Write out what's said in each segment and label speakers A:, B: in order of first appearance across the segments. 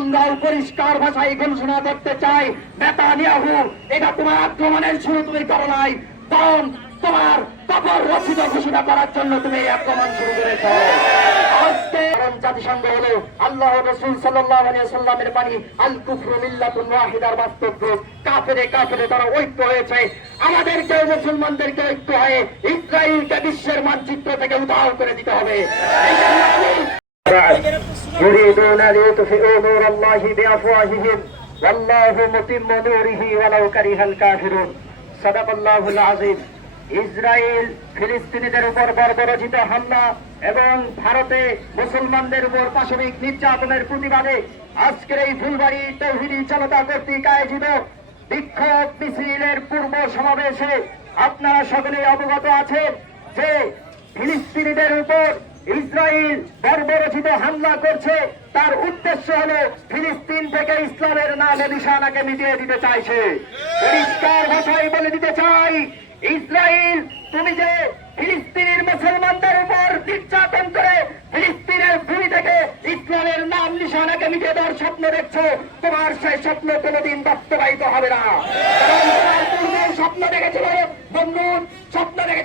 A: আমরাও পরিষ্কার ভাষায় ঘোষণা করতে চাই। নেতানিয়াহু, এটা তোমার আক্রমণের শুরু, তুমি করো নাই। বরং তোমার কবর রচিত ঘোষণা করার জন্য তুমি এই আক্রমণ শুরু করেছ। জাতিসংঘ হলো আল্লাহ রসুল ঐক্য হয়েছে। ঐক্য হয়ে ইসরায়েলকে বিশ্বের মানচিত্র থেকে উধাও করে দিতে হবে। এই জন্য আমি يريدون ليطفئوا نور الله بأفواههم والله متم نوره ولو كره الكافرون صدق الله العظيم ইসরায়েল ফিলিস্তিনিদের উপর বর্বরচিত হামলা এবং ভারতে মুসলমানদের উপর পাশবিক নির্যাতনের প্রতিবাদে আজকের এই ফুলবাড়ি তৌহিদি জনতা কর্তৃক আয়োজিত বিক্ষোভ মিছিলের পূর্ব সমাবেশে আপনারা সকলেই অবগত আছেন যে ফিলিস্তিনিদের উপর ইসরায়েল বর্বরচিত হামলা করছে। তার উদ্দেশ্য হলো ফিলিস্তিন থেকে ইসলামের নাম নিশানাকে মিটিয়ে দিতে চাইছে। পরিষ্কার ভাষায় বলে দিতে চাই ইসরায়েল তুমি যে ফিলিস্তিনের মুসলমানদের উপর নির্যাতন করে ফিলিস্তিনের ভূমি থেকে ইসলামের নাম নিশানাকে মিটিয়ে দেওয়ার স্বপ্ন দেখছ, তোমার সেই স্বপ্ন কোনোদিন বাস্তবায়িত হবে না। তোমার পূর্বে স্বপ্ন স্বপ্ন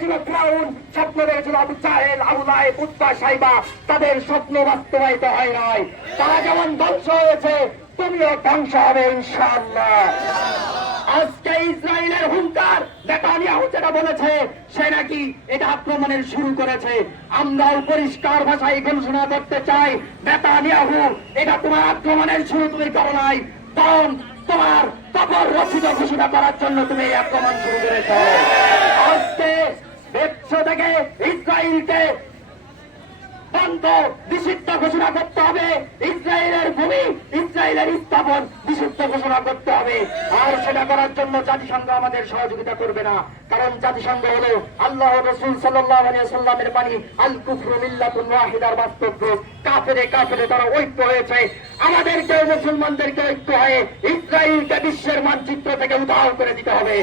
A: দেখেছিল ফ্রাউন স্বপ্ন দেখেছিল আবু চাহেল আবু আবুলাই উত্তা সাইবা। তাদের স্বপ্ন বাস্তবায়িত হয় নাই। তারা যেমন ধ্বংস হয়েছে, তুমিও ধ্বংস হবে, ইনশাআল্লাহ। আজকে ইসরায়েলের হুঙ্কার, নেতানিয়াহু যেটা বলেছে, সে নাকি এটা আক্রমণের শুরু করেছে। আমরাও পরিষ্কার ভাষায় ঘোষণা করতে চাই, নেতানিয়াহু, এটা তোমার আক্রমণের শুরু, তুমি করো নাই। বরং তোমার কবর রচিত ঘোষণা করার জন্য তুমি এই আক্রমণ শুরু করেছ। আজকে বিশ্ব থেকে ইসরায়েলকে বন্ধ নিষিদ্ধ ঘোষণা করতে হবে। ইসরায়েলের ভূমি, ইসরায়েলের স্থাপন নিষিদ্ধ ঘোষণা করতে হবে। আর সেটা করার জন্য জাতিসংঘ আমাদের সহযোগিতা করবে না। কারণ জাতিসংঘ হলো আল্লাহ রসুল সাল্লামের বাণী আল কুফরু মিল্লাতুন ওয়াহিদার বাস্তব রূপ। কাফেরে কাফেরে তারা ঐক্য হয়েছে। আমাদেরকে মুসলমানদেরকে ঐক্য হয়ে ইসরায়েলকে বিশ্বের মানচিত্র থেকে উধাও করে দিতে হবে।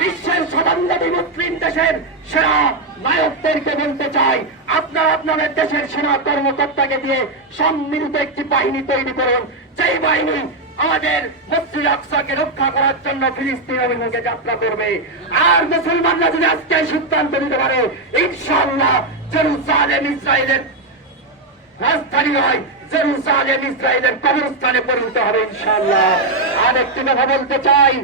A: বিশ্বের শতাব্দী মুসলিম দেশের সেনা নায়কদেরকে বলতে চাই, আপনারা আপনাদের দেশের সেনা কর্মকর্তাকে দিয়ে সম্মিলিত একটি বাহিনী তৈরি করুন। যেই বাহিনী আমাদের মসজিদ আকসাকে রক্ষা করার জন্য ফিলিস্তিন অভিমুখে যাত্রা করবে। আর মুসলমানরা যদি আজকে সিদ্ধান্ত নিতে পারে, ইনশাআল্লাহ জেরুসালেম ইসরায়েলের রাজধানী নয়, জেরুসালেম ইসরায়েলের কবরস্থানে পরিণত হবে ইনশাআল্লাহ। আর একটি কথা বলতে চাই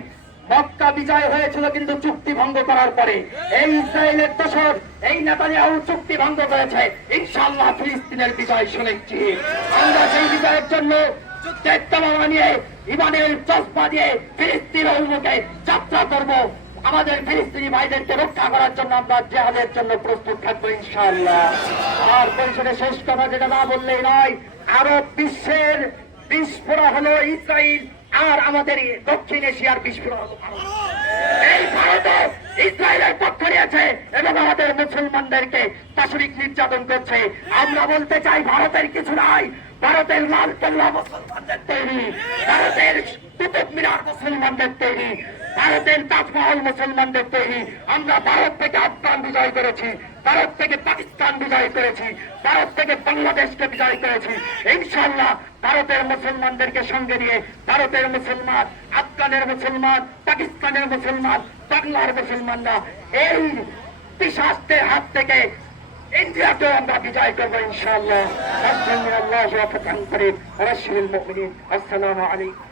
A: মক্কা বিজয় হয়েছিল কিন্তু চুক্তি ভঙ্গ করার পরে। এই ইসরায়েলের দোষর, এই নেতানিয়াহু চুক্তি ভঙ্গ করেছে। ইনশাআল্লাহ ফিলিস্তিনের বিজয় সুনিশ্চিত। আমরা সেই বিজয়ের জন্য নিয়ে, ইমানের চশমা দিয়ে ফিলিস্তিন অভিমুখে যাত্রা করব। আমাদের ফিলিস্তিনি ভাইদেরকে রক্ষা করার জন্য আমরা জেহাদের জন্য প্রস্তুত থাকব ইনশাআল্লাহ। আর পরিষদে শেষ কথা যেটা না বললেই নয়, আরব বিশ্বের বিস্ফোরণ হলো ইসরায়েল আর আমাদের দক্ষিণ এশিয়ার বিস্ফোরণ। এই ভারতে ইসরায়েলের পক্ষ নিয়েছে এবং আমাদের মুসলমানদেরকে পাশবিক নির্যাতন করছে। আমরা বলতে চাই ভারতের কিছু নাই, ভারতের লাল কেল্লা মুসলমানদের তৈরি, ভারতের কুতুব মিনার মুসলমানদের তৈরি, ভারতের তাজমহল মুসলমানদের তৈরি। আমরা ভারত থেকে আফগান বিজয় করেছি ভারত থেকে পাকিস্তান বিজয় করেছি ভারত থেকে বাংলাদেশকে বিজয় করেছি ইনশাল্লাহ ভারতের মুসলমানদেরকে সঙ্গে নিয়ে ভারতের মুসলমান, আফগানের মুসলমান, পাকিস্তানের মুসলমান, বাংলার মুসলমানরা এই পিসাসদের হাত থেকে ইন্ডিয়াকে আমরা বিজয় করব ইনশাল্লাহ আল্লাহ আসসালামু আলাইকুম।